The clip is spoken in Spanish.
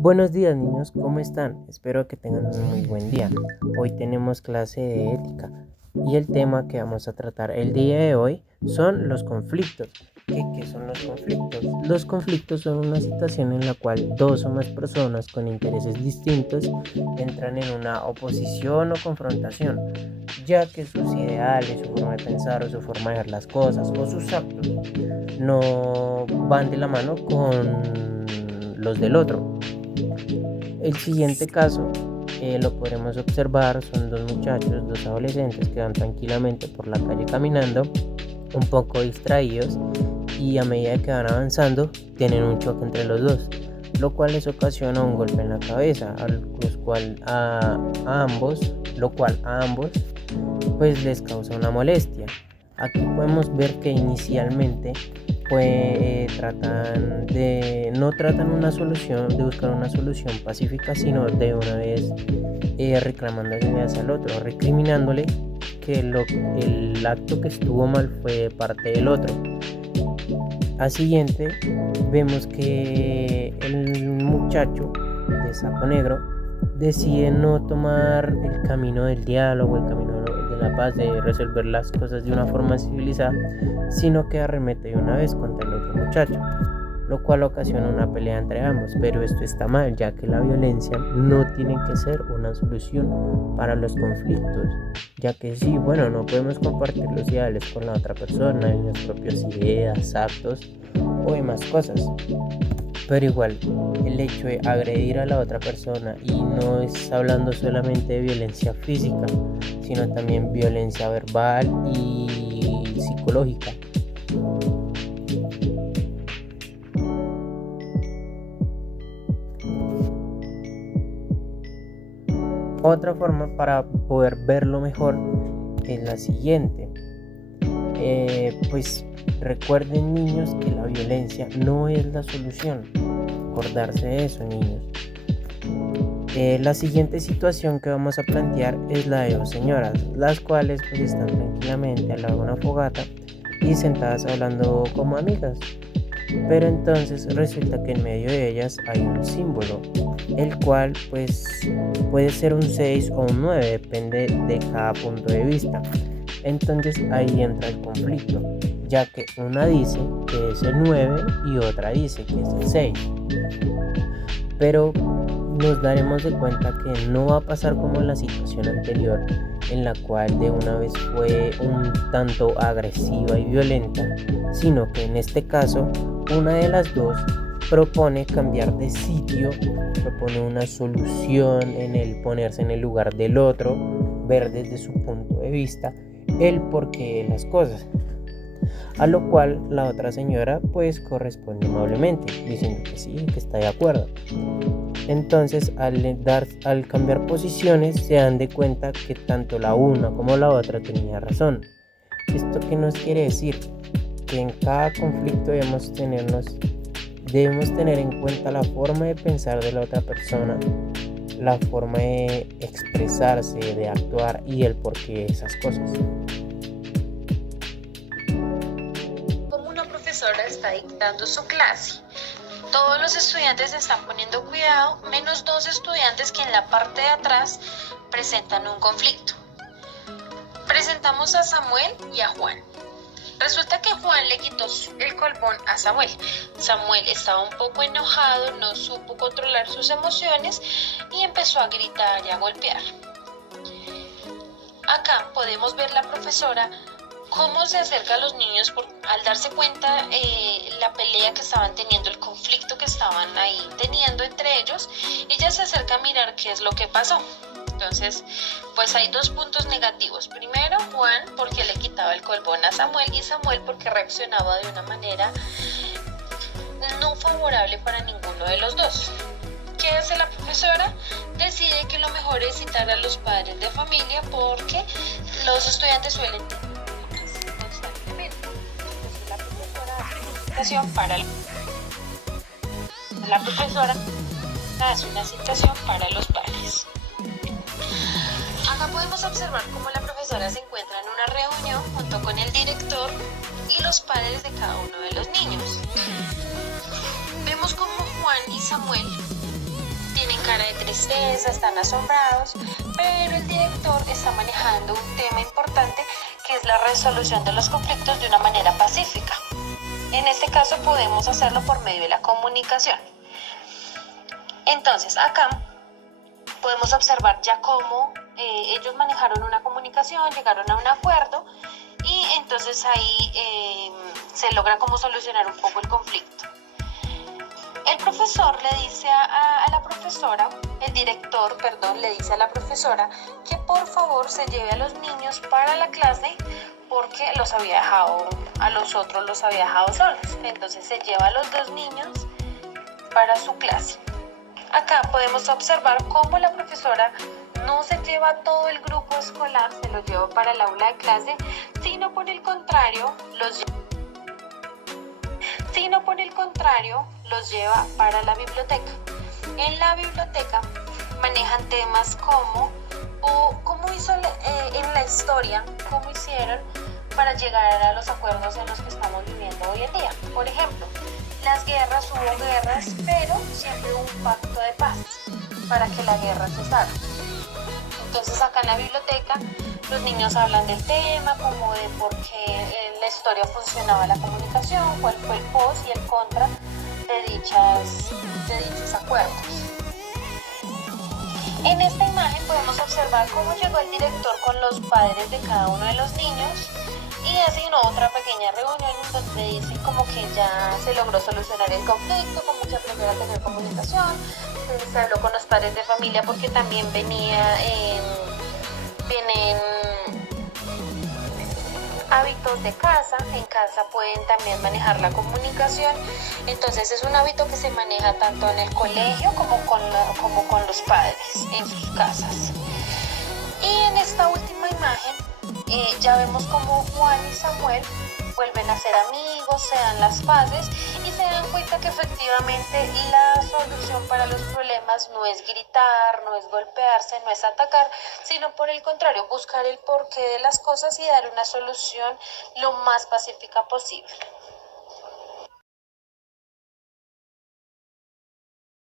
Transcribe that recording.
Buenos días niños, ¿cómo están? Espero que tengan un muy buen día. Hoy tenemos clase de ética y el tema que vamos a tratar el día de hoy son los conflictos. ¿Qué son los conflictos? Los conflictos son una situación en la cual dos o más personas con intereses distintos entran en una oposición o confrontación, ya que sus ideales, su forma de pensar o su forma de ver las cosas o sus actos no van de la mano con los del otro. El siguiente caso lo podremos observar, son dos muchachos, dos adolescentes que van tranquilamente por la calle caminando, un poco distraídos, y a medida que van avanzando tienen un choque entre los dos, lo cual les ocasiona un golpe en la cabeza, lo cual a ambos pues les causa una molestia. Aquí podemos ver que inicialmente no tratan una solución, de buscar una solución pacífica, sino de una vez reclamándole hacia el otro, recriminándole que el acto que estuvo mal fue de parte del otro. Al siguiente vemos que el muchacho de saco negro decide no tomar el camino del diálogo, el camino de la paz, de resolver las cosas de una forma civilizada, sino que arremete de una vez contra el otro muchacho, lo cual ocasiona una pelea entre ambos. Pero esto está mal, ya que la violencia no tiene que ser una solución para los conflictos, ya que sí, no podemos compartir los ideales con la otra persona, en las propias ideas, actos o demás cosas, pero igual el hecho de agredir a la otra persona, y no es hablando solamente de violencia física, sino también violencia verbal y psicológica. Otra forma para poder verlo mejor es la siguiente. Pues recuerden niños que la violencia no es la solución. Acordarse de eso, niños. La siguiente situación que vamos a plantear es la de dos señoras, las cuales pues están tranquilamente al lado de una fogata y sentadas hablando como amigas. Pero entonces resulta que en medio de ellas hay un símbolo, el cual pues puede ser un 6 o un 9, depende de cada punto de vista. Entonces ahí entra el conflicto, ya que una dice que es el 9 y otra dice que es el 6. Pero nos daremos de cuenta que no va a pasar como en la situación anterior, en la cual de una vez fue un tanto agresiva y violenta, sino que en este caso una de las dos propone cambiar de sitio, propone una solución en el ponerse en el lugar del otro, ver desde su punto de vista el porqué de las cosas, a lo cual la otra señora pues corresponde amablemente, diciendo que sí, que está de acuerdo. Entonces al cambiar posiciones se dan de cuenta que tanto la una como la otra tenía razón. ¿Esto qué nos quiere decir? Que en cada conflicto debemos tener en cuenta la forma de pensar de la otra persona, la forma de expresarse, de actuar y el porqué de esas cosas. Como una profesora está dictando su clase, todos los estudiantes están poniendo cuidado, menos dos estudiantes que en la parte de atrás presentan un conflicto. Presentamos a Samuel y a Juan. Resulta que Juan le quitó el colbón a Samuel. Samuel estaba un poco enojado, no supo controlar sus emociones y empezó a gritar y a golpear. Acá podemos ver la profesora cómo se acerca a los niños al darse cuenta la pelea que estaban teniendo, el conflicto que estaban ahí teniendo entre ellos. Ella se acerca a mirar qué es lo que pasó. Entonces, pues hay dos puntos negativos. Primero, Juan porque le quitaba el colbón a Samuel, y Samuel porque reaccionaba de una manera no favorable para ninguno de los dos. ¿Qué hace la profesora? Decide que lo mejor es citar a los padres de familia porque los estudiantes suelen constantemente. Entonces la profesora hace una citación para los padres. Acá podemos observar cómo la profesora se encuentra en una reunión junto con el director y los padres de cada uno de los niños. Vemos cómo Juan y Samuel cara de tristeza, están asombrados, pero el director está manejando un tema importante que es la resolución de los conflictos de una manera pacífica. En este caso podemos hacerlo por medio de la comunicación. Entonces acá podemos observar ya cómo ellos manejaron una comunicación, llegaron a un acuerdo y entonces ahí se logra como solucionar un poco el conflicto. El profesor le dice a la profesora, el director, perdón, le dice a la profesora que por favor se lleve a los niños para la clase porque a los otros los había dejado solos. Entonces se lleva a los 2 niños para su clase. Acá podemos observar cómo la profesora no se lleva a todo el grupo escolar, se los lleva para el aula de clase, sino por el contrario los lleva para la biblioteca. En la biblioteca manejan temas como cómo hizo en la historia, cómo hicieron para llegar a los acuerdos en los que estamos viviendo hoy en día. Por ejemplo, hubo guerras, pero siempre hubo un pacto de paz para que la guerra cesara. Entonces acá en la biblioteca los niños hablan del tema, como de por qué en la historia funcionaba la comunicación, cuál fue el pros y el contra de dichos acuerdos. En esta imagen podemos observar cómo llegó el director con los padres de cada uno de los niños y así otra pequeña reunión donde dice como que ya se logró solucionar el conflicto, como que aprender a tener comunicación. Se habló con los padres de familia porque también vienen hábitos de casa, en casa pueden también manejar la comunicación, entonces es un hábito que se maneja tanto en el colegio como con los padres en sus casas. Y en esta última imagen ya vemos como Juan y Samuel vuelven a ser amigos, se dan las paces y se dan cuenta que efectivamente la solución para los problemas no es gritar, no es golpearse, no es atacar, sino por el contrario, buscar el porqué de las cosas y dar una solución lo más pacífica posible.